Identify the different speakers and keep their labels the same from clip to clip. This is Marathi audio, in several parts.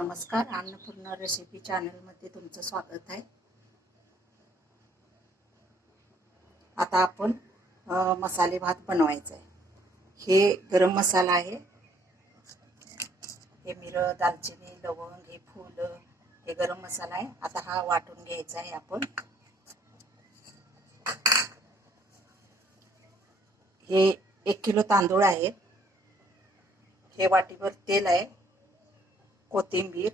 Speaker 1: नमस्कार अन्नपूर्ण रेसिपी चॅनलमध्ये तुमचं स्वागत आहे. आता आपण मसाले भात बनवायचा आहे. हे गरम मसाला आहे. हे मिरं दालचिनी लवंग हे फुलं हे गरम मसाला आहे. आता हा वाटून घ्यायचा आहे आपण. हे एक किलो तांदूळ आहे. हे वाटीवर तेल आहे. कोथिंबीर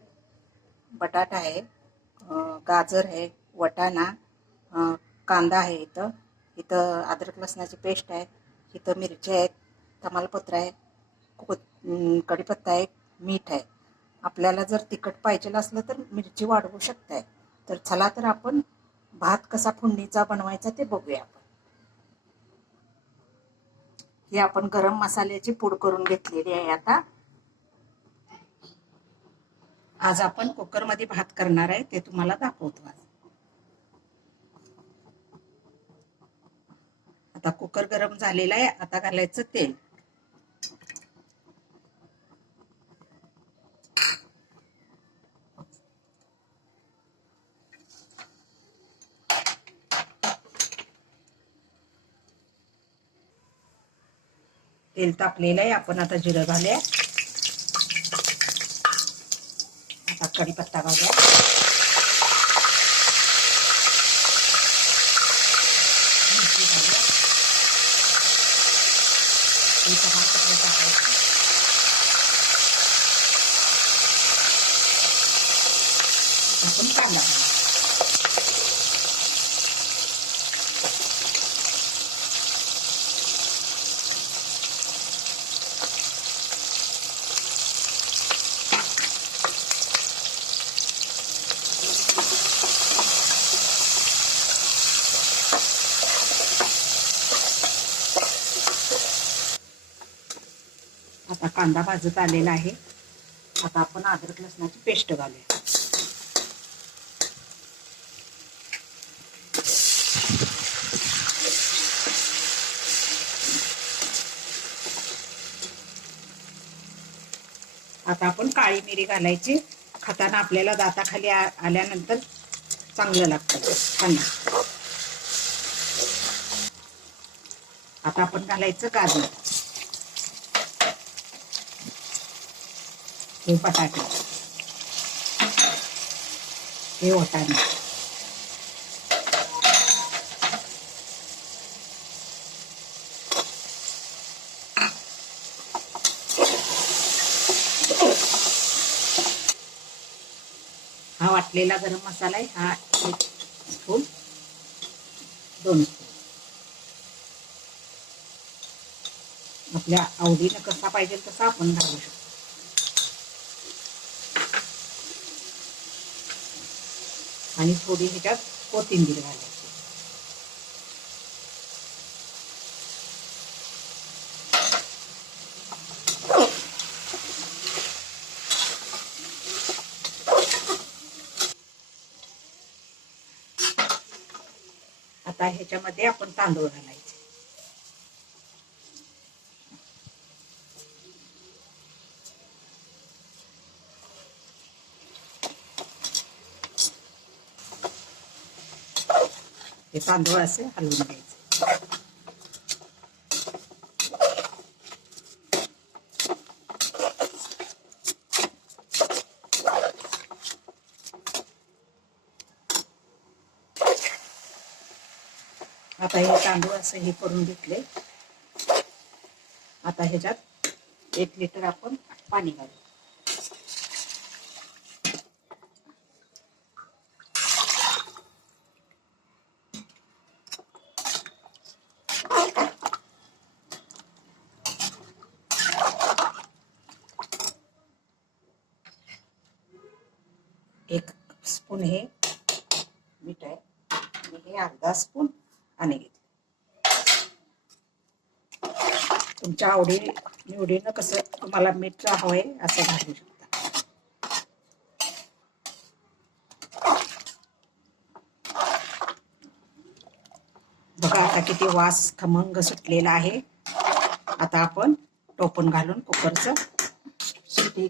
Speaker 1: बटाटा आहे गाजर आहे वटाणा कांदा आहे इथं. इथं अद्रक लसणाची पेस्ट आहे इथं मिरची आहेत तमालपत्र आहे को कढीपत्ता आहे मीठ आहे. आपल्याला जर तिखट पाहिजे असलं तर मिरची वाढवू शकताय. तर चला तर आपण भात कसा फोडणीचा बनवायचा ते बघूया आपण. ही आपण गरम मसाल्याची पूड करून घेतलेली आहे आता. आज आपण कुकरमध्ये भात करणार आहे ते तुम्हाला दाखवतो आज. आता कुकर गरम झालेला आहे आता घालायचं तेल. तेल तापलेलं आहे आपण आता जिरं घालूया. आता कढीपत्ता घालूया मिरची आपण कांदा आता कांदा भाजत आलेला आहे. आता आपण अद्रक लसणाची पेस्ट घालूया. आता आपण काळी मिरी घालायची. खाताना आपल्याला दाताखाली आल्यानंतर चांगलं लागतं. खाणं आता आपण घालायचं गाजर. हे बटाटे हे वाटाणे हा वाटलेला गरम मसाला आहे. हा एक स्पून दोन स्पून आपल्या आवडीनं कसा पाहिजे तसा आपण घालू शकतो. आणि थोडी ह्याच्यात कोथिंबीर घालायची. आता ह्याच्यामध्ये आपण तांदूळ घालायचे. हे तांदूळ असे हलवून घ्यायचे. आता हे तांदूळ असं हे करून घेतले. आता ह्याच्यात एक लिटर आपण पाणी घालू. एक स्पून हे मीठ आहे. आणि हे अर्धा स्पून आणि घेतले. तुमच्या आवडी निवडीनं कसं तुम्हाला मीठ हवंय असं घालू शकता. बघा आता किती वास खमंग सुटलेला आहे. आता आपण टोपण घालून कुकरचं शिटी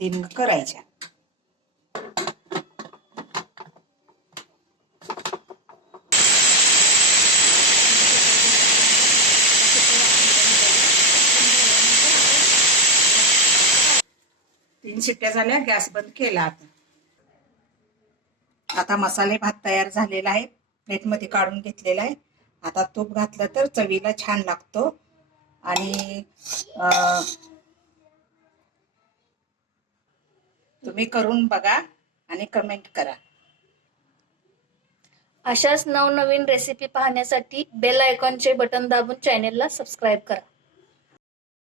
Speaker 1: तीन करायच्या तीन शिट्ट्या झाल्या गॅस बंद केला आता. आता मसाले भात तयार झालेला आहे प्लेटमध्ये काढून घेतलेला आहे. आता तूप घातलं तर चवीला छान लागतो. आणि अं, तुम्ही करून बघा आणि कमेंट करा.
Speaker 2: अशाच नवनवीन रेसिपी पाहण्यासाठी बेल आयकॉनचे बटन दाबून चॅनेलला सबस्क्राईब करा.